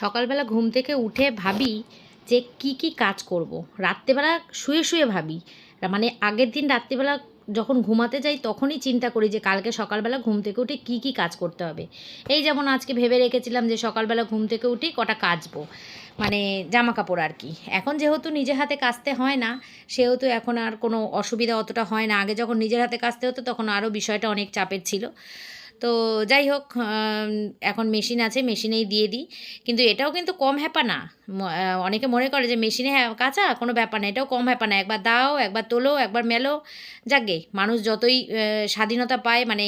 সকালবেলা ঘুম থেকে উঠে ভাবি যে কি কাজ করব। রাত্রেবেলা শুয়ে শুয়ে ভাবি, মানে আগের দিন রাত্রিবেলা যখন ঘুমাতে যাই তখনই চিন্তা করি যে কালকে সকালবেলা ঘুম থেকে উঠে কি কাজ করতে হবে। এই যেমন আজকে ভেবে রেখেছিলাম যে সকালবেলা ঘুম থেকে উঠেই কটা কাচবো, মানে জামা কাপড় আর কি। এখন যেহেতু নিজের হাতে কাচতে হয় না, সেহেতু এখন আর কোনো অসুবিধা অতটা হয় না। আগে যখন নিজের হাতে কাচতে হতো তখন আরও বিষয়টা অনেক চাপের ছিল। তো যাই হোক, এখন মেশিন আছে, মেশিনেই দিয়ে দিই। কিন্তু এটাও কিন্তু কম হ্যাপা না। অনেকে মনে করে যে মেশিনে কাচা কোনো ব্যাপার না, এটাও কম হ্যাপা না। একবার দাও, একবার তোলো, একবার মেলো। যাকগে, মানুষ যতই স্বাধীনতা পায়, মানে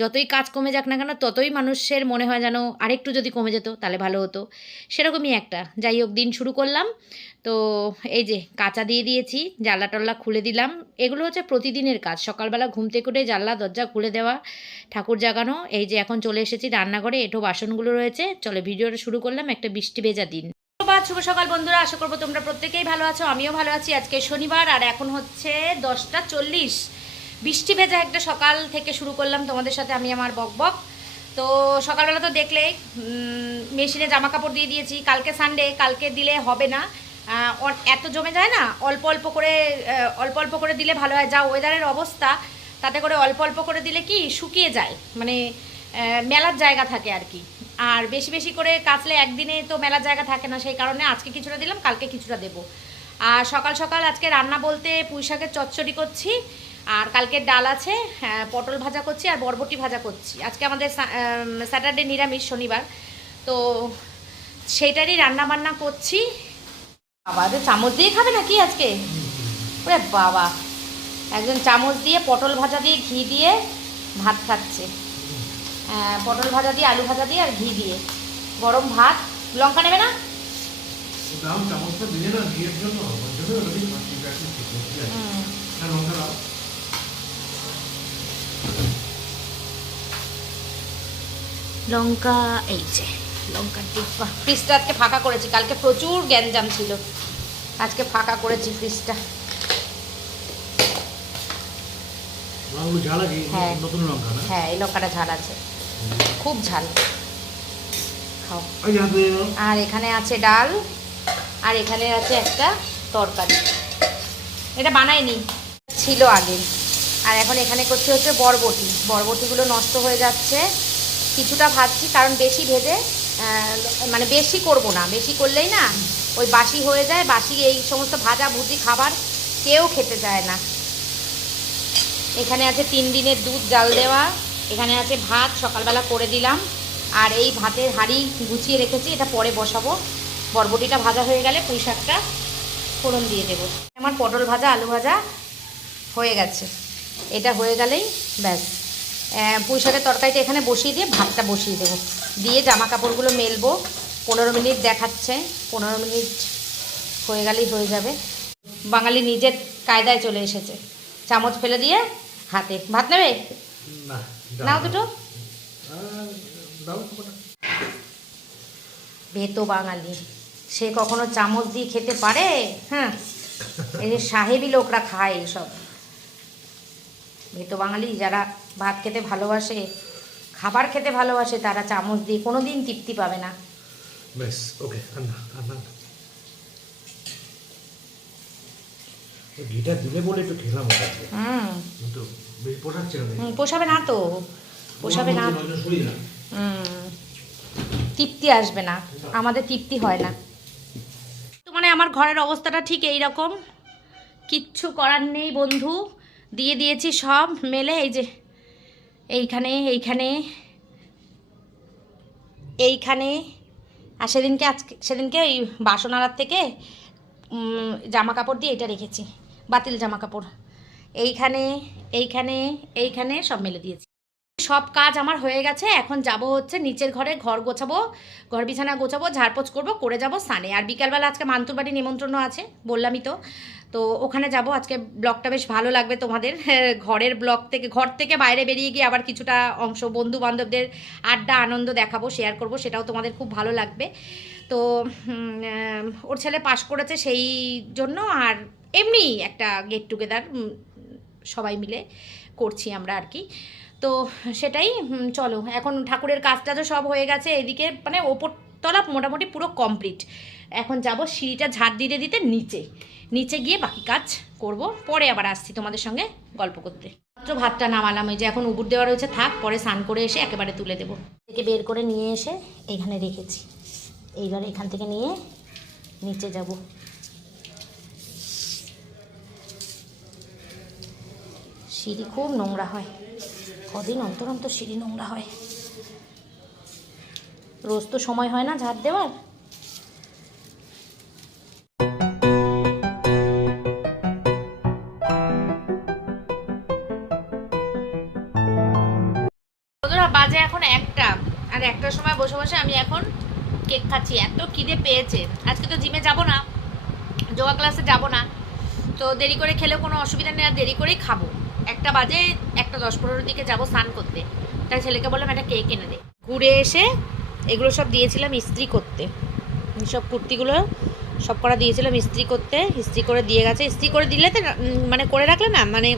যতই কাজ কমে যাক না কেন, ততই মানুষের মনে হয় যেন আরেকটু যদি কমে যেত তাহলে ভালো হতো। সেরকমই একটা, যাই হোক, দিন শুরু করলাম। তো এই যে কাঁচা দিয়ে দিয়েছি, জানলা টাল্লা খুলে দিলাম। এগুলো হচ্ছে প্রতিদিনের কাজ, সকালবেলা ঘুম থেকে উঠে জানলা দরজা খুলে দেওয়া, ঠাকুর জাগানো। এই যে এখন চলে এসেছি রান্নাঘরে, এঁটো বাসনগুলো রয়েছে। চলো ভিডিওটা শুরু করলাম একটা বৃষ্টি ভেজা দিন। ধন্যবাদ, শুভ সকাল বন্ধুরা, আশা করবো তোমরা প্রত্যেকেই ভালো আছো, আমিও ভালো আছি। আজকে শনিবার আর এখন হচ্ছে 10টা 40। বৃষ্টি ভেজা একটা সকাল থেকে শুরু করলাম তোমাদের সাথে আমি আমার বকবক। তো সকালবেলা তো দেখলেই মেশিনে জামা কাপড় দিয়ে দিয়েছি। কালকে সানডে, কালকে দিলে হবে না, এত জমে যায় না। অল্প অল্প করে অল্প অল্প করে দিলে ভালো হয়। যা ওয়েদারের অবস্থা, তাতে করে অল্প অল্প করে দিলে কি শুকিয়ে যায়, মানে মেলার জায়গা থাকে আর কি। আর বেশি বেশি করে কাচলে একদিনে তো মেলার জায়গা থাকে না, সেই কারণে আজকে কিছুটা দিলাম, কালকে কিছুটা দেবো। আর সকাল সকাল আজকে রান্না বলতে পুঁই শাকের চচ্চড়ি করছি, আর কালকের ডাল আছে, পটল ভাজা করছি, আর বরবটি ভাজা করছি। আজকে আমাদের স্যাটারডে নিরামিষ, শনিবার, তো সেইটারই রান্না বান্না করছি। বাবা, তো চামচ দিয়ে খাবে নাকি আজকে? ওরে বাবা, একজন চামচ দিয়ে পটল ভাজা দিয়ে ঘি দিয়ে ভাত খাচ্ছে। পটল ভাজা দিয়ে, আলু ভাজা দিয়ে, আর ঘি দিয়ে গরম ভাত। লঙ্কা নেবে না? লঙ্কা, এই যে লঙ্কার ডিব্বা। ফ্রিজটা আজকে ফাঁকা করেছি, কালকে প্রচুর গ্যাঞ্জাম ছিল, আজকে ফাঁকা করেছি ফ্রিজটা। হ্যাঁ হ্যাঁ, এই লঙ্কাটা ঝাল আছে, খুব ঝাল। খাও। আর এখানে আছে ডাল, আর এখানে আছে একটা তরকারি। এটা বানাইনি, ছিল আগে। আর এখন এখানে করছি হচ্ছে বরবটি। বরবটিগুলো নষ্ট হয়ে যাচ্ছে, কিছুটা ভাজছি, কারণ বেশি ভেজে মানে বেশি করব না, বেশি করলেই না ওই বাসি হয়ে যায়। বাসি এই সমস্ত ভাজা ভুজি খাবার কেউ খেতে চায় না। এখানে আছে 3 দিনের দুধ জাল দেওয়া, এখানে আছে ভাত সকালবেলা করে দিলাম, আর এই ভাতের হাঁড়ি গুছিয়ে রেখেছি, এটা পরে বসাবো। বরবটিটা ভাজা হয়ে গেলে পুঁই শাকটা ফোড়ন দিয়ে দেবো। আমার পটল ভাজা, আলু ভাজা হয়ে গেছে। এটা হয়ে গেলেই ব্যাস, পুঁই শাকের তরকারিটা এখানে বসিয়ে দিয়ে ভাতটা বসিয়ে দেবো, দিয়ে জামা কাপড়গুলো মেলবো। 15 মিনিট দেখাচ্ছে, 15 মিনিট হয়ে গেলেই হয়ে যাবে। বাঙালি নিজের কায়দায় চলে এসেছে, চামচ ফেলে দিয়ে হাতে ভাত নেবে। নাও দুটো। ভেতো বাঙালি, সে কখনো চামচ দিয়ে খেতে পারে? হ্যাঁ, এই যে সাহেবি লোকরা খায় এইসব। ভেতো বাঙালি যারা ভাত খেতে ভালোবাসে, খাবার খেতে ভালোবাসে, তারা চামচ দিয়ে কোনো দিন তৃপ্তি পাবে না। বেশ, ওকে। ঘিটা দিলে বলে একটু খেলাম ওটা, কিন্তু বেশ পোষাচ্ছে না। পোষাবে না তো, পোষাবে না, তৃপ্তি আসবে না, আমাদের তৃপ্তি হয় না। তো মানে আমার ঘরের অবস্থাটা ঠিক এই রকম, কিচ্ছু করার নেই বন্ধু। দিয়ে দিয়েছি সব মেলে, এই যে এইখানে এইখানে এইখানে। আর সেদিনকে এই বাসনালার থেকে জামা কাপড় দিয়ে এটা রেখেছি, বাতিল জামা কাপড়। এইখানে এইখানে এইখানে সব মেলে দিয়েছি। সব কাজ আমার হয়ে গেছে। এখন যাব হচ্ছে নিচের ঘরে, ঘর গোছাবো, ঘর বিছানা গোছাবো, ঝাড়পোছ করবো, করে যাব স্নানে। আর বিকালবেলা আজকে মান্তুর বাড়ি নিমন্ত্রণ আছে, বললামই তো। তো ওখানে যাব আজকে। ব্লগটা বেশ ভালো লাগবে তোমাদের, ঘরের ব্লগ থেকে, ঘর থেকে বাইরে বেরিয়ে গিয়ে আবার কিছুটা অংশ বন্ধু বান্ধবদের আড্ডা আনন্দ দেখাবো, শেয়ার করব, সেটাও তোমাদের খুব ভালো লাগবে। তো ওর ছেলে পাশ করেছে সেই জন্য, আর এমনি একটা গেট টুগেদার সবাই মিলে করছি আমরা আর কি। তো সেটাই, চলো এখন ঠাকুরের কাজটা তো সব হয়ে গেছে, এদিকে মানে তলা মোটামুটি পুরো কমপ্লিট। এখন যাব সিঁড়িটা ঝাড় দিতে দিতে নিচে গিয়ে বাকি কাজ করব, পরে আবার আসছি তোমাদের সঙ্গে গল্প করতে। মাত্র ভাতটা নামালাম, ওই যে এখন উবুর দেওয়া রয়েছে, থাক, পরে স্নান করে এসে একেবারে তুলে দেবো। থেকে বের করে নিয়ে এসে এইখানে রেখেছি, এইবার এখান থেকে নিয়ে নিচে যাব। সিঁড়ি খুব নোংরা হয়, কদিন অন্তর অন্তর সিঁড়ি নোংরা হয়, রোজ তো সময় হয় না ঝাড় দেওয়ার। বাজে এখন 1টা, আর 1টার সময় বসে বসে আমি এখন কেক খাচ্ছি, এত খিদে পেয়েছে। আজকে তো জিমে যাব না, যোগা ক্লাসে যাব না, তো দেরি করে খেলেও কোনো অসুবিধা নেই, আর দেরি করেই খাবো। 1টা বাজে, 1:10-15 দিকে যাবো স্নান করতে, তাই ছেলেকে বললাম একটা কেক এনে দে। ঘুরে এসে এগুলো সব দিয়েছিলাম ইস্ত্রি করতে, সব কুর্তিগুলো সব করা দিয়েছিলাম ইস্ত্রি করতে, ইস্ত্রি করে দিয়ে গেছে। ইস্ত্রি করে দিলে তো মানে করে রাখলে না, মানে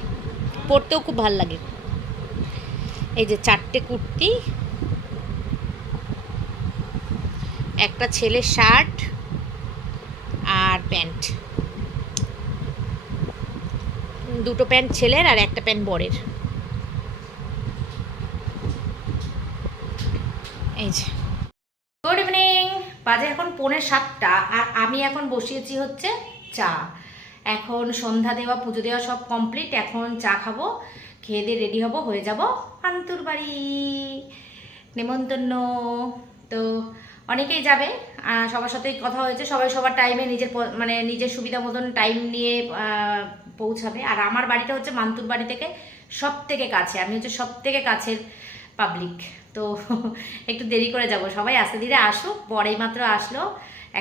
পরতেও খুব ভালো লাগে। এই যে 4টে কুর্তি, একটা ছেলের শার্ট আর প্যান্ট, 2টো প্যান্ট ছেলের আর একটা প্যান্ট বরের। এই যে গুড ইভিনিং, বাজে এখন 6:45, আর আমি এখন বসিয়েছি হচ্ছে চা। এখন সন্ধ্যা দেওয়া পুজো দেওয়া সব কমপ্লিট, এখন চা খাবো, খেয়ে দিয়ে রেডি হব, হয়ে যাব আন্তুর বাড়ি নেমন্তন্ন। তো অনেকেই যাবে, সবার সাথেই কথা হয়েছে, সবাই সবার টাইমে মানে নিজের সুবিধা মতন টাইম নিয়ে পৌঁছাবে। আর আমার বাড়িটা হচ্ছে মান্তুর বাড়ি থেকে সব থেকে কাছে, আমি হচ্ছে সব থেকে কাছের পাবলিক, তো একটু দেরি করে যাব। সবাই আস্তে ধীরে আসুক, পরেই মাত্র আসলো,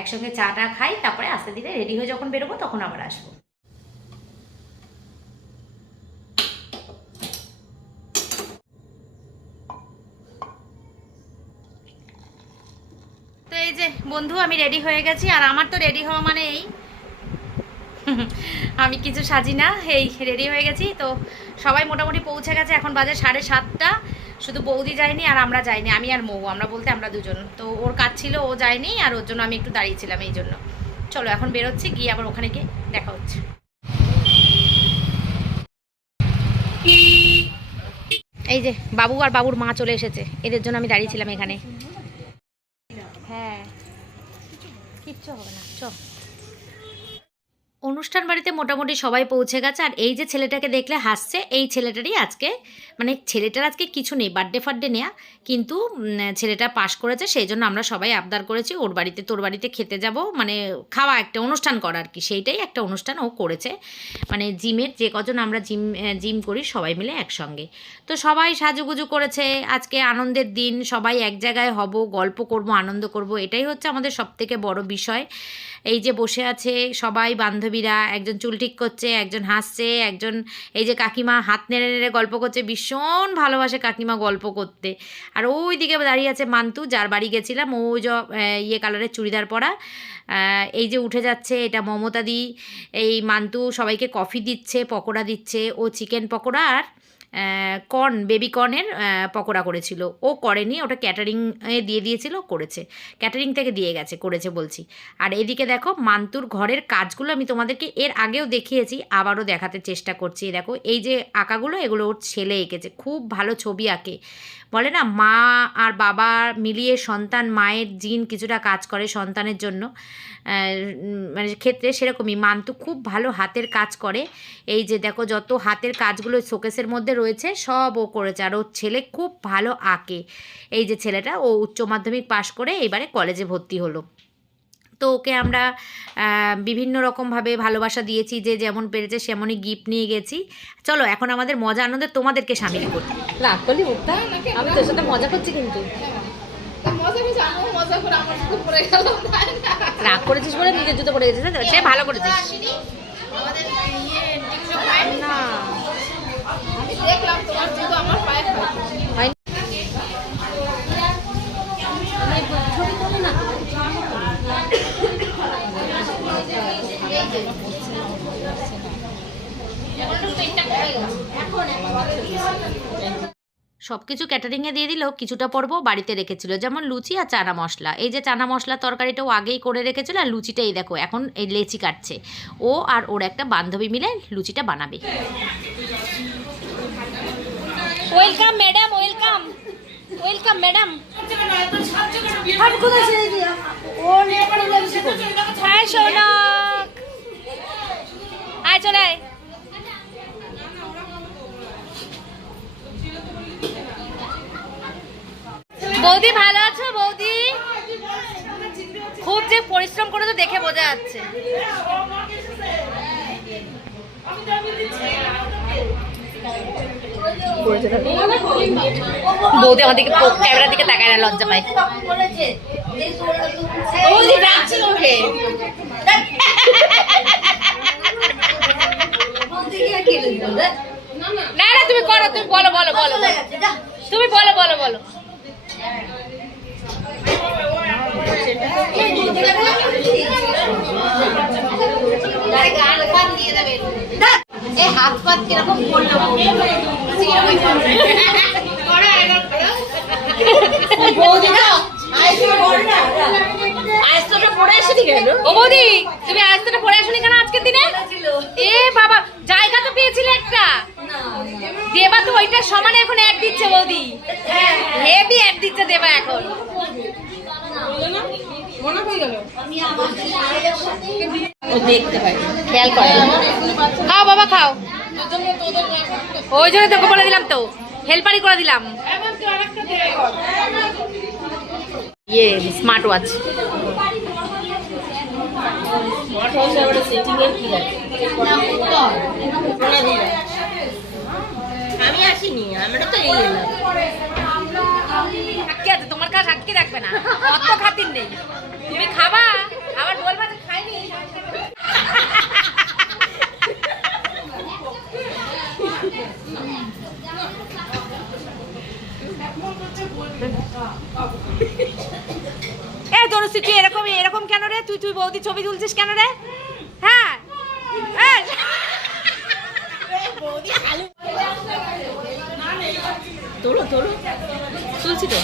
একসঙ্গে চাটা খাই, তারপরে আস্তে ধীরে রেডি হয়ে যখন বেরোবো তখন আবার আসবো। তো এই যে বন্ধু, আমি রেডি হয়ে গেছি, আর আমার তো রেডি হওয়া মানে এই আমি কিছু সাজি না, এই রেডি হয়ে গেছি। তো সবাই মোটামুটি পৌঁছে গেছে, এখন বাজে 7:30, শুধু বৌদি যায়নি আর আমরা যাইনি, আমি আর মৌ, আমরা বলতে আমরা দুজন। তো ওর কাজ ছিল, ও যায়নি, আর ওর জন্য আমি একটু দাঁড়িয়েছিলাম, এই জন্য। চলো এখন বেরোচ্ছি, গিয়ে আবার ওখানে গিয়ে দেখা হচ্ছে। এই যে বাবু আর বাবুর মা চলে এসেছে, এদের জন্য আমি দাঁড়িয়েছিলাম এখানে। হ্যাঁ, কিচ্ছু হবে না, চ। অনুষ্ঠান বাড়িতে মোটামুটি সবাই পৌঁছে গেছে, আর এই যে ছেলেটাকে দেখলে হাসছে, এই ছেলেটারই আজকে, মানে ছেলেটার আজকে কিছু নেই, বার্থডে ফার্থডে নেয়া, কিন্তু ছেলেটা পাশ করেছে, সেই জন্য আমরা সবাই আবদার করেছি ওর বাড়িতে, তোর বাড়িতে খেতে যাব, মানে খাওয়া, একটা অনুষ্ঠান করা আর কি, সেইটাই একটা অনুষ্ঠান ও করেছে। মানে জিমের যে কজন আমরা জিম করি সবাই মিলে একসঙ্গে, তো সবাই সাজুগুজু করেছে। আজকে আনন্দের দিন, সবাই এক জায়গায় হব, গল্প করব, আনন্দ করব, এটাই হচ্ছে আমাদের সবথেকে বড় বিষয়। এই যে বসে আছে সবাই বান্ধবীরা, একজন চুল ঠিক করছে, একজন হাসছে, একজন এই যে কাকিমা হাত নেড়ে নেড়ে গল্প করছে, ভীষণ ভালোবাসে কাকিমা গল্প করতে। আর ওই দিকে দাঁড়িয়ে আছে মান্তু, যার বাড়ি গেছিলাম, ও ইয়ে কালারের চুড়িদার পরা, এই যে উঠে যাচ্ছে, এটা মমতাদি। এই মান্তু সবাইকে কফি দিচ্ছে, পকোড়া দিচ্ছে, ও চিকেন পকোড়া আর বেবি কর্নের পকোড়া করেছিল, ও করেনি, ওটা ক্যাটারিংয়ে দিয়ে দিয়েছিল, করেছে, ক্যাটারিং থেকে দিয়ে গেছে, করেছে বলছি। আর এদিকে দেখো মান্তুর ঘরের কাজগুলো আমি তোমাদেরকে এর আগেও দেখিয়েছি, আবারও দেখাতে চেষ্টা করছি। দেখো এই যে আঁকাগুলো, এগুলো ওর ছেলে এঁকেছে, খুব ভালো ছবি আঁকে। বলে না, মা আর বাবা মিলিয়ে সন্তান, মায়ের জিন কিছুটা কাজ করে সন্তানের জন্য, মানে ক্ষেত্রে সেরকমই মান্তু খুব ভালো হাতের কাজ করে। এই যে দেখো যত হাতের কাজগুলো শোকেসের মধ্যে রয়েছে সব ও করেছে, আর ওর ছেলে খুব ভালো আঁকে। এই যে ছেলেটা, ও উচ্চ মাধ্যমিক পাশ করে এবারে কলেজে ভর্তি হলো। তো ওকে আমরা বিভিন্ন রকমভাবে ভালোবাসা দিয়েছি, যে যেমন পেরেছে সেমনই গিফট নিয়ে গেছি। চলো এখন আমাদের মজা আনন্দে তোমাদেরকে সামিল করতে। রাগ করলি মুক্তা, আমি তোর সাথে মজা করছি, কিন্তু রাগ করেছিস বলে নিজের জুতো পড়ে গেছিস, সে ভালো করেছিস না, আমি দেখলাম তোমার জুতো আমার পায়ে হয়। সব কিছু ক্যাটারিংয়ে দিয়ে দিলেও কিছুটা পর্ব বাড়িতে রেখেছিল, যেমন লুচি আর চানা মশলা। এই যে চানা মশলা তরকারিটাও আগেই করে রেখেছিল, আর লুচিটা এই দেখো এখন এই লেচি কাটছে। ও আর ওর একটা বান্ধবী মিলে লুচিটা বানাবে। Welcome madam, welcome welcome madam. Hi Shounak, আয় চলে আয়। বৌদি ভালো আছো? বৌদি খুব যে পরিশ্রম করে তো দেখে বোঝা যাচ্ছে। বৌদি আমার দিকে ক্যামেরার দিকে তাকায় না, লজ্জা পায়। না না তুমি করো, তুমি বলো বলো বলো, তুমি বলো বলো বলো। হাত পাত কিরকম করলো বৌদি না, আইসটা পড়ে আসেনি কেন? ও বৌদি তুমি আইসটা পড়ে আসেনি কেন আজকের দিনে? এ বাবা, জায়গা তো পেয়েছিলে একটা, দেবা তো ওইটার সমানে এখন অ্যাড দিচ্ছে বৌদি, হেভি অ্যাড দিচ্ছে দেবা এখন। ও দেখতে পাই, খেয়াল করে। খাও বাবা খাও, ওই জন্য তোকে বলে দিলাম তো, হেল্পারি করে দিলাম। ইয়ে স্মার্ট ওয়াচ। আমি আসিনি, আমরা তো এই এলাম। আটকে আছে, তোমার কাজ আটকে রাখবে না, অত খাতির নেই। তুমি খাবা আবার বলবা যে খাইনি। এ দরুসি তুই এরকম এরকম কেন রে? তুই তুই বৌদি ছবি তুলছিস কেন রে? হ্যাঁ তোলো তোলো, তুলছি তো।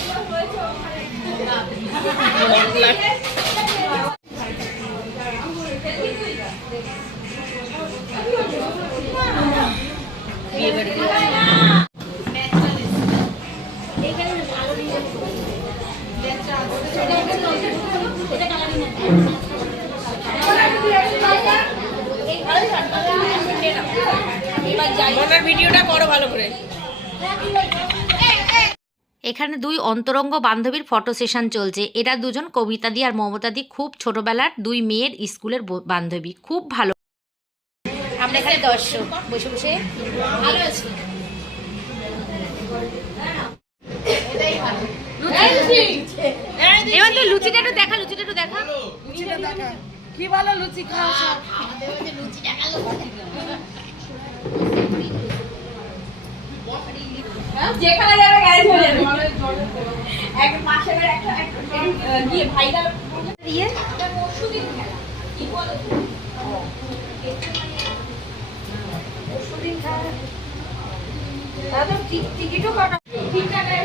ভিডিওটা করো ভালো করে। এখানে দুই অন্তরঙ্গ বান্ধবীর ফটো সেশন চলছে। এরা দুজন কবিতাদি আর মমতাদি খুব ছোটবেলার দুই মেয়ের স্কুলের বান্ধবী, খুব ভালো। আমরা এখানে দর্শক বসে বসে ভালো আছি। এবার তো লুচিটা একটু দেখা, লুচিটা একটু দেখা, কি ভালো লুচি খাও। যেখানে যাবে গাড়ি চলে যাবে, এক পাশে একটা গিয়ে ভাইরাল দিয়ে ওষুধই কি বলে ওষুধই খায়। দাদা টিকিটও কাটা ঠিক আছে।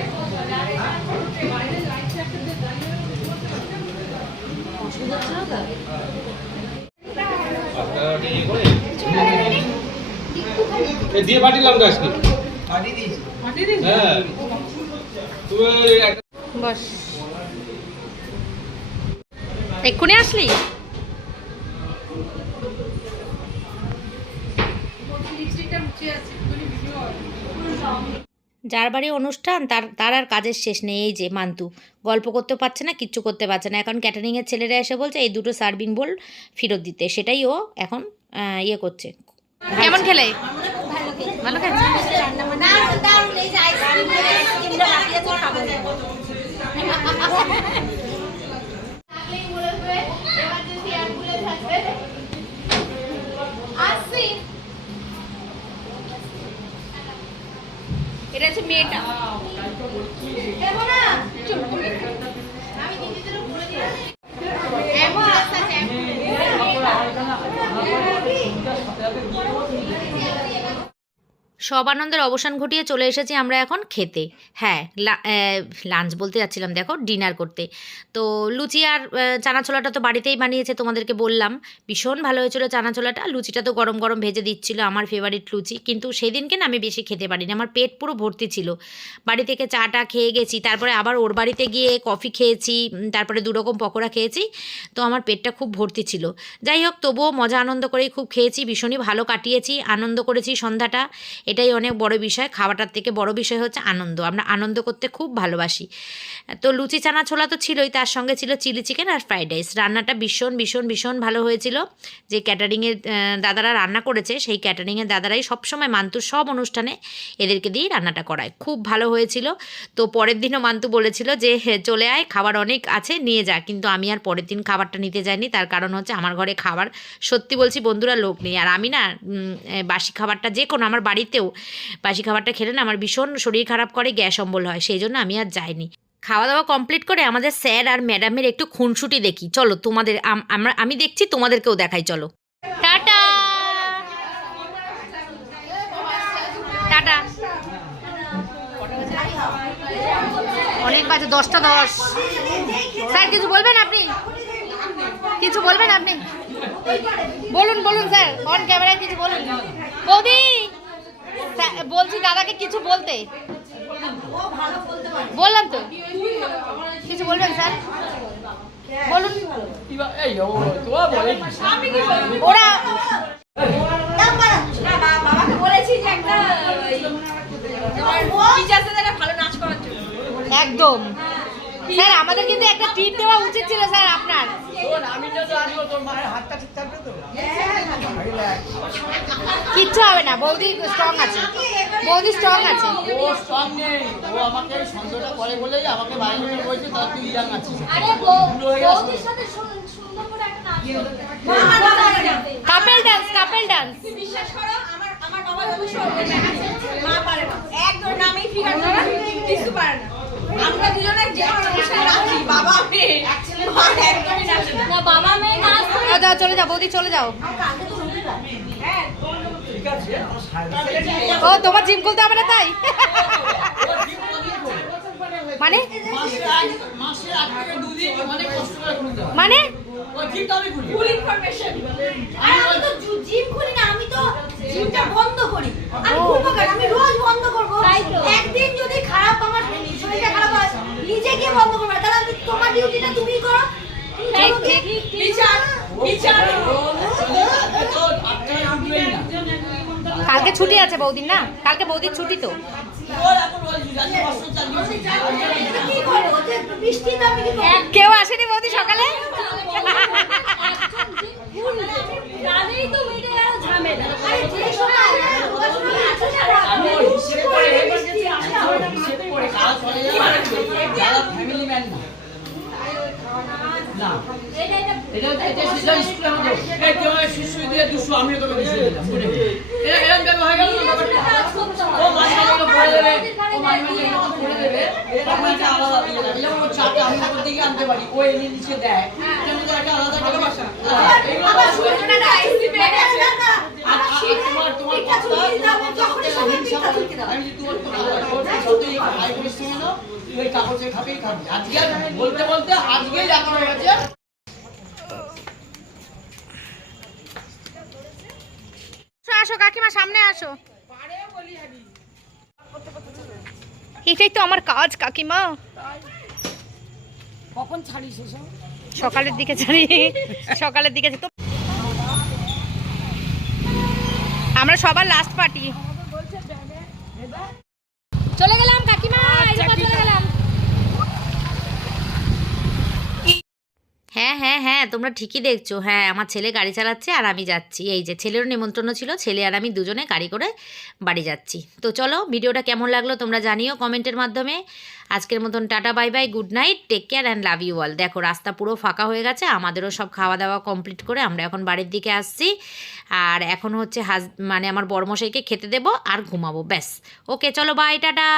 দিয়ে পাঠিলাম আজকে, হ্যাঁ বস এক্ষুনি আসলি? যার বাড়ি অনুষ্ঠান তার আর কাজের শেষ নেই। এই যে মান্তু গল্প করতে পারছে না, কিচ্ছু করতে পারছে না। এখন ক্যাটারিংয়ের ছেলেরা এসে বলছে এই দুটো সার্ভিং বোল ফেরত দিতে, সেটাই ও এখন ইয়ে করছে। কেমন খেলে? ভালো খেয়েছে। এটা হচ্ছে মেয়েটা। সব আনন্দের অবসান ঘটিয়ে চলে এসেছি আমরা এখন খেতে। হ্যাঁ, লাঞ্চ বলতে যাচ্ছিলাম, দেখো ডিনার করতে। তো লুচি আর চানা ছোলাটা তো বাড়িতেই বানিয়েছে, তোমাদেরকে বললাম। ভীষণ ভালো হয়েছিল চানা ছোলাটা। লুচিটা তো গরম গরম ভেজে দিচ্ছিল, আমার ফেভারিট লুচি। কিন্তু সেদিনকে না আমি বেশি খেতে পারিনি, আমার পেট পুরো ভর্তি ছিল। বাড়ি থেকে চাটা খেয়ে গেছি, তারপরে আবার ওর বাড়িতে গিয়ে কফি খেয়েছি, তারপরে 2 রকম পকোড়া খেয়েছি। তো আমার পেটটা খুব ভর্তি ছিল। যাই হোক, তবুও মজা আনন্দ করেই খুব খেয়েছি, ভীষণই ভালো কাটিয়েছি, আনন্দ করেছি সন্ধ্যাটা। এটাই অনেক বড় বিষয়। খাওয়াটার থেকে বড় বিষয় হচ্ছে আনন্দ। আমরা আনন্দ করতে খুব ভালোবাসি। তো লুচি চানা ছোলা তো ছিলই, তার সঙ্গে ছিল চিলি চিকেন আর ফ্রাইড রাইস। রান্নাটা ভীষণ ভীষণ ভীষণ ভালো হয়েছিল। যে ক্যাটারিংয়ের দাদারা রান্না করেছে, সেই ক্যাটারিংয়ের দাদারাই সবসময় মান্তুর সব অনুষ্ঠানে এদেরকে দিয়েই রান্নাটা করায়। খুব ভালো হয়েছিল। তো পরের দিনও মান্তু বলেছিল যে চলে আয়, খাবার অনেক আছে, নিয়ে যা। কিন্তু আমি আর পরের দিন খাবারটা নিতে যাইনি, তার কারণ হচ্ছে আমার ঘরে খাবার, সত্যি বলছি বন্ধুরা, লোক নেই। আর আমি না বাসি খাবারটা, যে কোনো আমার বাড়িতেও বাসি খাবারটা খেলে না আমার ভীষণ শরীর খারাপ করে, গ্যাস অম্বল হয়, সেই জন্য আমি আর যাইনি। খাওয়া দাওয়া কমপ্লিট করে আমাদের স্যার আর ম্যাডামের একটু খুনসুটি দেখি। চলো তোমাদের আমি দেখছি, তোমাদেরকেও দেখাই, চলো। Tata tata. অনেক বাজে, 10টা 10। স্যার কিছু বলবেন আপনি? কিছু বলবেন আপনি? বলুন বলুন স্যার, অন ক্যামেরায় কিছু বলুন। বৌদি বলছি দাদাকে কিছু বলতে। বললাম তো, কিছু বলবেন স্যার? বলুন। ওরা একদম স্যার, আমাদের কিন্তু একটা টিপ দেওয়া উচিত ছিল স্যার আপনার। কিচ্ছু হবে না, বৌদি স্ট্রং আছে, বৌদি স্ট্রং আছে। ও স্ট্রং নেই, ও আমাকে সন্দেহটা করে বলেই আমাকে বাইরে নিয়ে বলছে তার তুই ইয়াং আছিস। আরে বৌদির সাথে সুন্দর করে একটা নাচ কাপেল ডান্স, কাপেল ডান্স। বিশ্বাস করো, আমার বাবা মা পারে না, একদম নামেই ফিগার করে কিছু পারে না। আমরা দুজনে যে অনুষ্ঠানে নাচি, বাবা মেয়ে একদমই নাচে না। বাবা মেয়ে নাচ করে যাও, চলে যাও বৌদি, চলে যাও। ও তোমার জিম করতে হবে না তাই? মানে মাসে 8 থেকে 2 দিন অনেক কষ্ট করে করতে হয়। মানে ও জিমটা আমি করি। ফুল ইনফরমেশন। আমি তো জিম করি না, আমি তো জিমটা বন্ধ করি। আমি খুলবো কেন? আমি রোজ বন্ধ করব। একদিন যদি খারাপ, আমার শরীরটা খারাপ হয়, নিজে গিয়ে বন্ধ করবো। তাহলে আমি তোমার ডিউটিটা তুমিই করো। ঠিক ঠিক। বিচার বিচার। তো 8 টাকা উঠবেই না। কালকে ছুটি আছে বৌদির, না কালকে বৌদির ছুটি তো। ওর এখন ওই জানি কষ্ট চালিয়ে কি করে? ওতে বৃষ্টি তো আমি কি করব? কেউ আসেনি বৌদি সকালে? রাতেই তো মিটে গেল ঝামেলা। আরে যে সময় আমি ওই হিসেব করে হিসেব করে কাজ চলে যাবে। যারা ফ্যামিলি ম্যান না। না। এটা সিজন স্কুলে হতো। এই কেউ শিশু দিয়ে 200 আমিও তোকে 200 দিলাম। এরকম ব্যাপার হয়ে গেল না ব্যাপারটা। ও মাঝে মাঝে বলে দেবে, ও মাঝে মাঝে বলে দেবে, তখন একটা আলাদা দিকে যাবে। যেমন ও চাটা আমি ওর দিকে আনতে পারি, ও এনে নিচে দেয়। এটা আমাদের একটা আলাদা ভালোবাসা। আবার শুনবে না, আইসিপি তোমার আমি যে তোমার হাই পরিশ্রমে নাও, তুই ওই কাগজে খাবেই খাবি। আজকে আর বলতে বলতে আজকেই দেখা হয়ে গেছে। আসো কাকিমা, সামনে আসো। এটাই তো আমার কাজ কাকিমা। কখন ছাড়িস এসব? সকালের দিকে ছাড়ি, সকালের দিকে। তো আমরা সবার লাস্ট পার্টি। চলে গেলাম কাকিমা, চলে গেলাম। হ্যাঁ হ্যাঁ হ্যাঁ, তোমরা ঠিকই দেখছো। হ্যাঁ, আমার ছেলে গাড়ি চালাচ্ছে আর আমি যাচ্ছি। এই যে ছেলেরও নিমন্ত্রণ ছিল, ছেলে আর আমি দুজনে গাড়ি করে বাড়ি যাচ্ছি। তো চলো, ভিডিওটা কেমন লাগলো তোমরা জানিও কমেন্টের মাধ্যমে। আজকের মতন tata, bye bye, good night, take care and love you all. দেখো রাস্তা পুরো ফাঁকা হয়ে গেছে, আমাদেরও সব খাওয়া দাওয়া কমপ্লিট করে আমরা এখন বাড়ির দিকে আসছি। আর এখন হচ্ছে মানে আমার বড়মশাইকে খেতে দেবো আর ঘুমাবো, ব্যাস। ওকে চলো, বাই, টাটা।